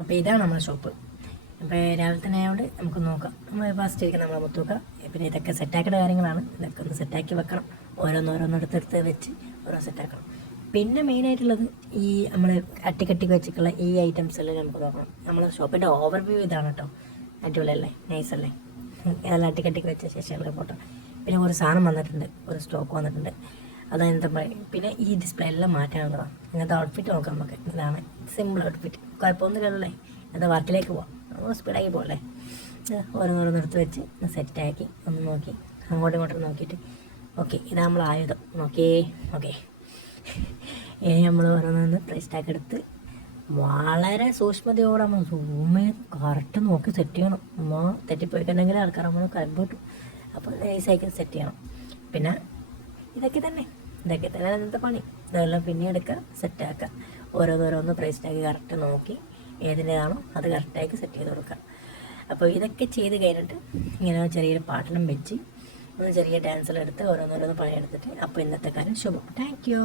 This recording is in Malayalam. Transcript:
അപ്പോൾ ഇതാണ് നമ്മുടെ ഷോപ്പ്. അപ്പോൾ രാവിലെ തന്നെ ആയതുകൊണ്ട് നമുക്ക് നോക്കാം. നമ്മൾ ഫസ്റ്റ് ഇരിക്കുന്ന നമ്മളെ മുത്തൂക്ക. പിന്നെ ഇതൊക്കെ സെറ്റാക്കേണ്ട കാര്യങ്ങളാണ്. ഇതൊക്കെ ഒന്ന് സെറ്റാക്കി വെക്കണം. ഓരോന്നോരോന്നെടുത്തെടുത്ത് വെച്ച് ഓരോ സെറ്റാക്കണം. പിന്നെ മെയിനായിട്ടുള്ളത് ഈ നമ്മൾ അട്ടിക്കട്ടിക്ക് വെച്ചിട്ടുള്ള ഈ ഐറ്റംസ് എല്ലാം നമുക്ക് നോക്കണം. നമ്മളെ ഷോപ്പിൻ്റെ ഓവർവ്യൂ ഇതാണ് കേട്ടോ. അടിപൊളിയല്ലേ, നൈസല്ലേ? അതെല്ലാം അട്ടിക്കട്ടിക്ക് വെച്ച ശേഷമുള്ള ഫോട്ടോ. പിന്നെ ഒരു സാധനം വന്നിട്ടുണ്ട്, ഒരു സ്റ്റോക്ക് വന്നിട്ടുണ്ട്. അതെന്താ പറയുക, പിന്നെ ഈ ഡിസ്പ്ലേ എല്ലാം മാറ്റാനുള്ളതാണ്. ഇങ്ങനത്തെ ഔട്ട്ഫിറ്റ് നോക്കാം നമുക്ക്. ഇതാണ് സിമ്പിൾ ഔട്ട്ഫിറ്റ്, കുഴപ്പമൊന്നുമില്ലല്ലേ? അത് വർക്കിലേക്ക് പോവാം, സ്പീഡാക്കി പോകല്ലേ. ഓരോന്നോരോന്നെടുത്ത് വെച്ച് സെറ്റാക്കി ഒന്ന് നോക്കി അങ്ങോട്ടും ഇങ്ങോട്ടും നോക്കിയിട്ട് ഓക്കെ, ഇതാ നമ്മൾ ആയുധം. ഓക്കെ ഇനി നമ്മൾ ഓരോന്നൊന്ന് പ്രൈസ് ടാഗ് എടുത്ത് വളരെ സൂക്ഷ്മതയോടെ നമ്മൾ സൂമ് കറക്റ്റ് നോക്കി സെറ്റ് ചെയ്യണം. നമ്മൾ തെറ്റിപ്പോയിട്ടുണ്ടെങ്കിൽ ആൾക്കാർ നമ്മൾ കരമ്പോട്ടും. അപ്പോൾ നൈസായിട്ട് സെറ്റ് ചെയ്യണം. പിന്നെ ഇതൊക്കെ തന്നെ ഇന്നത്തെ പണി. ഇതെല്ലാം പിന്നെ എടുക്കുക, സെറ്റാക്കുക. ഓരോന്ന് പ്രൈസ് ടാഗ് കറക്റ്റ് നോക്കി ഏതിൻ്റെതാണോ അത് കറക്റ്റാക്കി സെറ്റ് ചെയ്ത് കൊടുക്കുക. അപ്പോൾ ഇതൊക്കെ ചെയ്ത് കഴിഞ്ഞിട്ട് ഇങ്ങനെ ചെറിയൊരു പാട്ടിലും വെച്ച് ഒന്ന് ചെറിയ ഡാൻസിലെടുത്ത് ഓരോന്നോരോന്ന് പണിയെടുത്തിട്ട് അപ്പോൾ ഇന്നത്തെ കാര്യം ശുഭം. Thank you.